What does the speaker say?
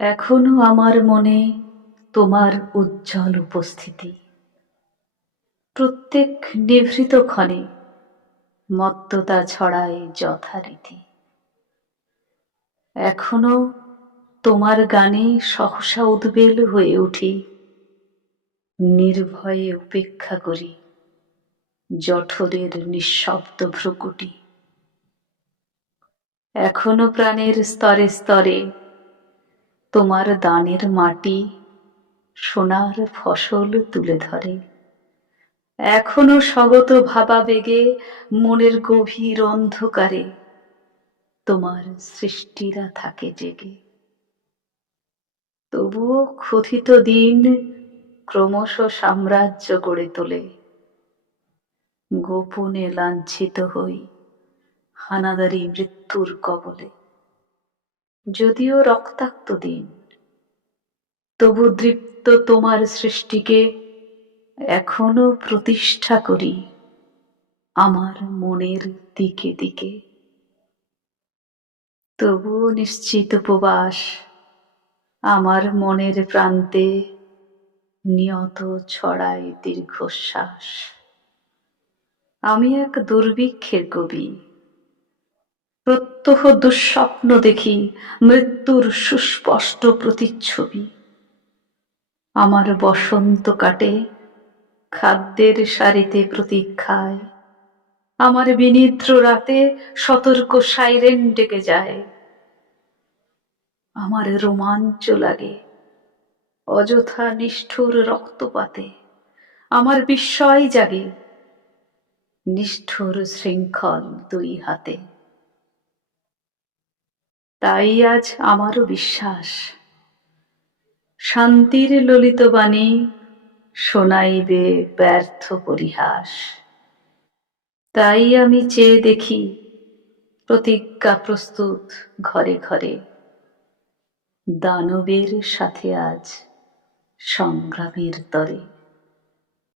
এখনো আমার মনে তোমার উজ্জ্বল উপস্থিতি, প্রত্যেক নিভৃত ক্ষণে মত্ততা ছড়ায় যথারীতি। এখনো তোমার গানে সহসা উদ্বেল হয়ে উঠি, নির্ভয়ে উপেক্ষা করি জঠরের নিঃশব্দ ভ্রুকুটি। এখনো প্রাণের স্তরে স্তরে তোমার দানের মাটি সোনার ফসল তুলে ধরে। এখনো স্বগত ভাবাবেগে মনের গভীর অন্ধকারে তোমার সৃষ্টিরা থাকে জেগে। তবুও ক্ষুধিত দিন ক্রমশ সাম্রাজ্য গড়ে তোলে, গোপনে লাঞ্ছিত হই হানাদারি মৃত্যুর কবলে। যদিও রক্তাক্ত দিন, তবু দৃপ্ত তোমার সৃষ্টিকে এখনো প্রতিষ্ঠা করি আমার মনের দিকে দিকে। তবুও নিশ্চিত উপবাস আমার মনের প্রান্তে নিয়ত ছড়ায় দীর্ঘশ্বাস। আমি এক দুর্ভিক্ষের কবি, প্রত্যহ দুঃস্বপ্ন দেখি মৃত্যুর সুস্পষ্ট প্রতিচ্ছবি। আমার বসন্ত কাটে খাদ্যের সারিতে প্রতীক্ষায়, আমার বিনিদ্র রাতে সতর্ক সাইরেন ডেকে যায়। আমার রোমাঞ্চ লাগে অযথা নিষ্ঠুর রক্তপাতে, আমার বিস্ময় জাগে নিষ্ঠুর শৃঙ্খল দুই হাতে। তাই আজ আমারও বিশ্বাস শান্তির ললিত বাণী শোনাইবে ব্যর্থ পরিহাস। তাই আমি চেয়ে দেখি প্রতিজ্ঞা প্রস্তুত ঘরে ঘরে, দানবের সাথে আজ সংগ্রামের তরে।